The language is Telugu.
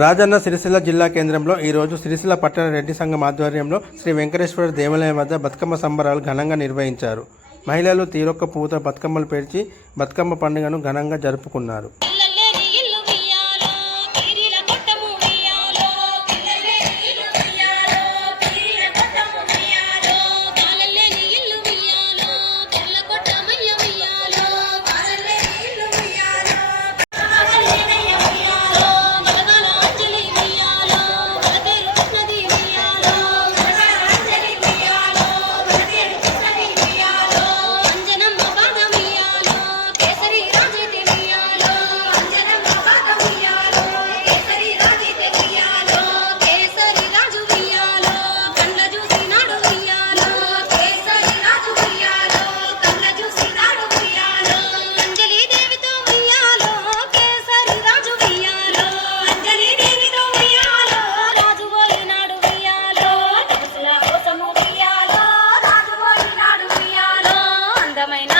రాజన్న సిరిసిల్ల జిల్లా కేంద్రంలో ఈరోజు సిరిసిల్ల పట్టణ రెడ్డి సంఘం ఆధ్వర్యంలో శ్రీ వెంకటేశ్వర దేవాలయం వద్ద బతుకమ్మ సంబరాలు ఘనంగా నిర్వహించారు. మహిళలు తీరొక్క పూత బతుకమ్మలు పేర్చి బతుకమ్మ పండుగను ఘనంగా జరుపుకున్నారు. బలమైన